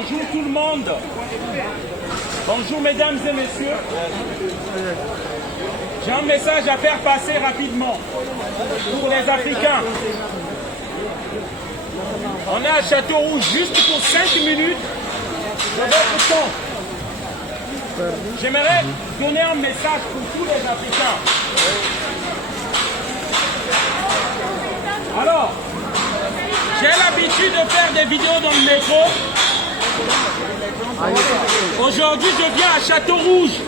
Bonjour tout le monde. Bonjour mesdames et messieurs. J'ai un message à faire passer rapidement pour les Africains. On est à Châteaurouge juste pour 5 minutes de votre temps. J'aimerais donner un message pour tous les Africains. Alors, j'ai l'habitude de faire des vidéos dans le métro. Aujourd'hui, je viens à Châteaurouge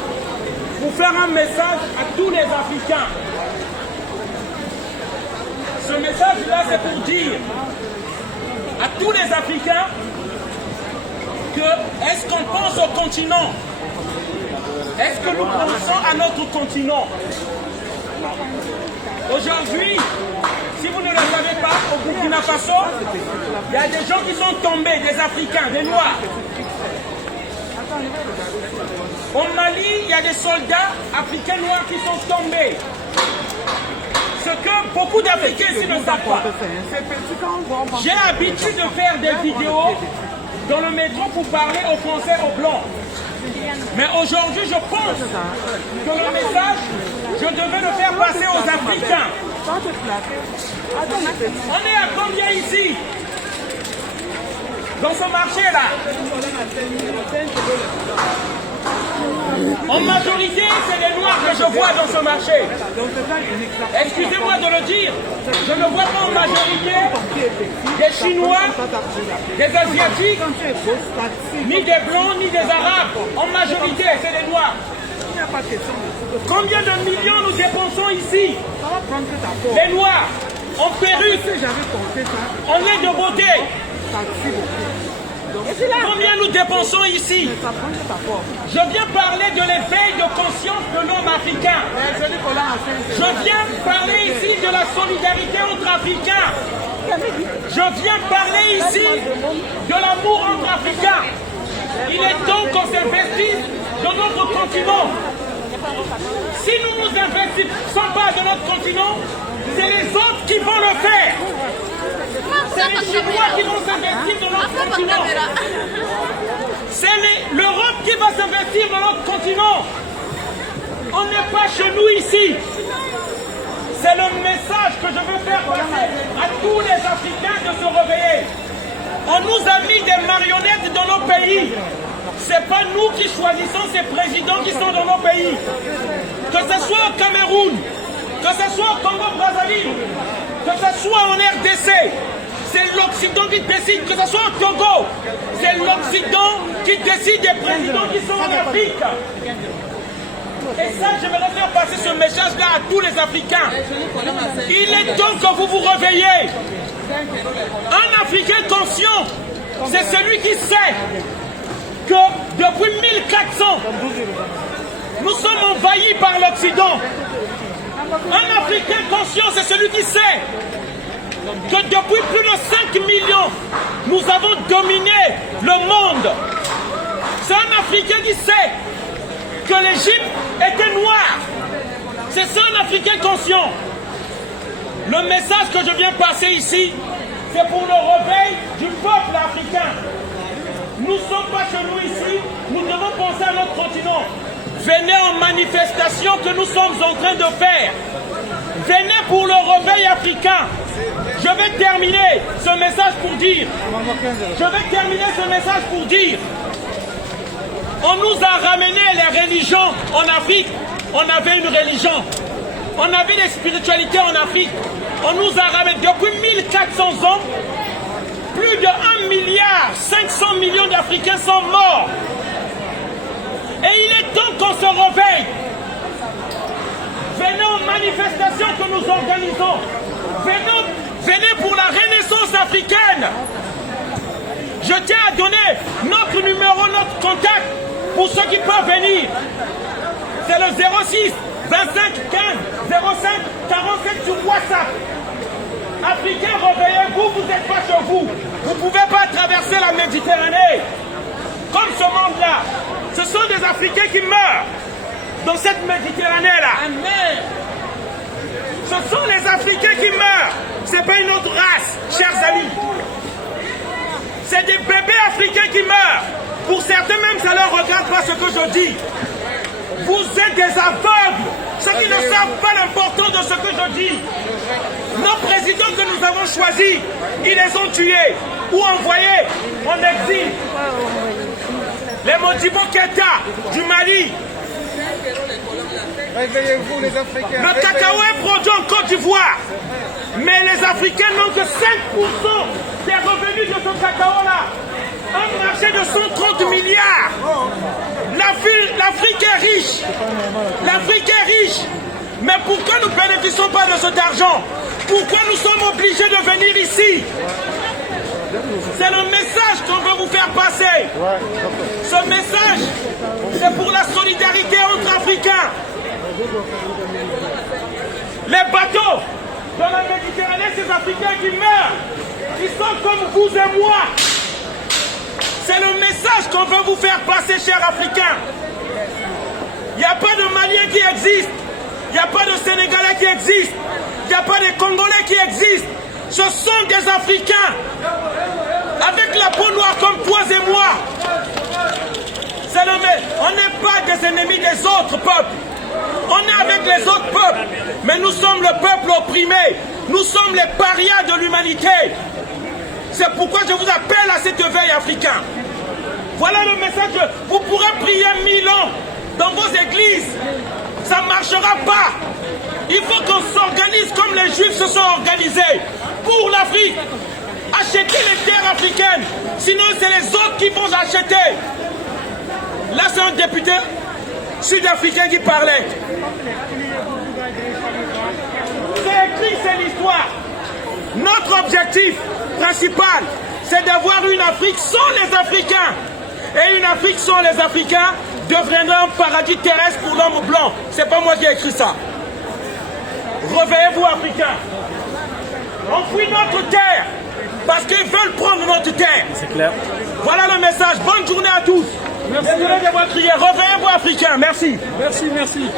pour faire un message à tous les Africains. Ce message-là, c'est pour dire à tous les Africains que est-ce qu'on pense au continent? Est-ce que nous pensons à notre continent? Aujourd'hui, si vous ne le savez pas, au Burkina Faso, il y a des gens qui sont tombés, des Africains, des Noirs. Au Mali, il y a des soldats africains noirs qui sont tombés. Ce que beaucoup d'Africains ici ne savent pas. J'ai l'habitude de faire des vidéos dans le métro pour parler aux Français, aux Blancs. Mais aujourd'hui, je pense que le message, je devais le faire passer aux Africains. On est à combien ici? Dans ce marché-là? En majorité, c'est les Noirs que je vois dans ce marché. Excusez-moi de le dire, je ne vois pas en majorité des Chinois, des Asiatiques, ni des Blancs, ni des Arabes. En majorité, c'est les Noirs. Combien de millions nous dépensons ici? Les Noirs, en perruque, en lait de beauté. Combien nous dépensons ici? Je viens parler de l'éveil de conscience de l'homme africain. Je viens parler ici de la solidarité entre Africains. Je viens parler ici de l'amour entre Africains. Il est temps qu'on s'investisse dans notre continent. Si nous ne nous investissons pas dans notre continent, c'est les autres qui vont le faire. C'est les Chinois qui vont s'investir dans notre continent. C'est l'Europe qui va s'investir dans notre continent. On n'est pas chez nous ici. C'est le message que je veux faire passer à tous les Africains de se réveiller. On nous a mis des marionnettes dans nos pays. Ce n'est pas nous qui choisissons ces présidents qui sont dans nos pays. Que ce soit au Cameroun, que ce soit au Congo-Brazzaville, que ce soit en RDC, c'est l'Occident qui décide, que ce soit au Togo, c'est l'Occident qui décide des présidents qui sont en Afrique. Et ça, je vais faire passer ce message-là à tous les Africains. Il est temps que vous vous réveillez. Un Africain conscient, c'est celui qui sait que depuis 1400, nous sommes envahis par l'Occident. Un Africain conscient, c'est celui qui sait que depuis plus de 5 millions, nous avons dominé le monde. C'est un Africain qui sait que l'Égypte était noire. C'est ça un Africain conscient. Le message que je viens passer ici, c'est pour le réveil du peuple africain. Nous ne sommes pas chez nous ici, nous devons penser à notre continent. Venez en manifestation que nous sommes en train de faire. Venez pour le réveil africain. Je vais terminer ce message pour dire. On nous a ramené les religions en Afrique. On avait une religion. On avait des spiritualités en Afrique. On nous a ramené depuis 1400 ans. Plus de 1,5 milliard d'Africains sont morts. Et il est temps qu'on se réveille. Venez aux manifestations que nous organisons. Venez pour la renaissance africaine. Je tiens à donner notre numéro, notre contact pour ceux qui peuvent venir. C'est le 06 25 15 05 47 sur WhatsApp. Africains, réveillez-vous, vous n'êtes pas chez vous. Vous ne pouvez pas traverser la Méditerranée. Comme ce monde-là. Ce sont des Africains qui meurent dans cette Méditerranée-là. Ce sont les Africains qui meurent. Ce n'est pas une autre race, chers amis. C'est des bébés africains qui meurent. Pour certains même, ça ne leur regarde pas ce que je dis. Vous êtes des aveugles. Ceux qui ne savent pas l'importance de ce que je dis. Nos présidents que nous avons choisis, ils les ont tués ou envoyés en exil. Les Modibo Keïta du Mali. Réveillez-vous les Africains. Le cacao est produit en Côte d'Ivoire. Mais les Africains n'ont que 5% des revenus de ce cacao-là. Un marché de 130 milliards. L'Afrique est riche. L'Afrique est riche. Mais pourquoi nous ne bénéficions pas de cet argent? Pourquoi nous sommes obligés de venir ici? C'est le message qu'on veut vous faire passer. Ce message, c'est pour la solidarité entre Africains. Les bateaux dans la Méditerranée, ces Africains qui meurent, ils sont comme vous et moi. C'est le message qu'on veut vous faire passer, chers Africains. Il n'y a pas de Maliens qui existent. Il n'y a pas de Sénégalais qui existent. Il n'y a pas de Congolais qui existent. Ce sont des Africains. Avec la peau noire comme toi et moi. On n'est pas des ennemis des autres peuples. On est avec les autres peuples. Mais nous sommes le peuple opprimé. Nous sommes les parias de l'humanité. C'est pourquoi je vous appelle à cet éveil africain. Voilà le message. Vous pourrez prier 1000 ans dans vos églises. Ça ne marchera pas. Il faut qu'on s'organise comme les Juifs se sont organisés pour l'Afrique. Acheter les terres africaines. Sinon, c'est les autres qui vont acheter. Là, c'est un député sud-africain qui parlait. C'est écrit, c'est l'histoire. Notre objectif principal, c'est d'avoir une Afrique sans les Africains. Et une Afrique sans les Africains deviendra un paradis terrestre pour l'homme blanc. C'est pas moi qui ai écrit ça. Réveillez-vous, Africains. On fuit notre terre parce qu'ils veulent prendre notre terre. C'est clair. Voilà le message. Bonne journée à tous. Merci. Désolé d'avoir crié. Réveillez-vous, Africains. Merci. Merci, merci.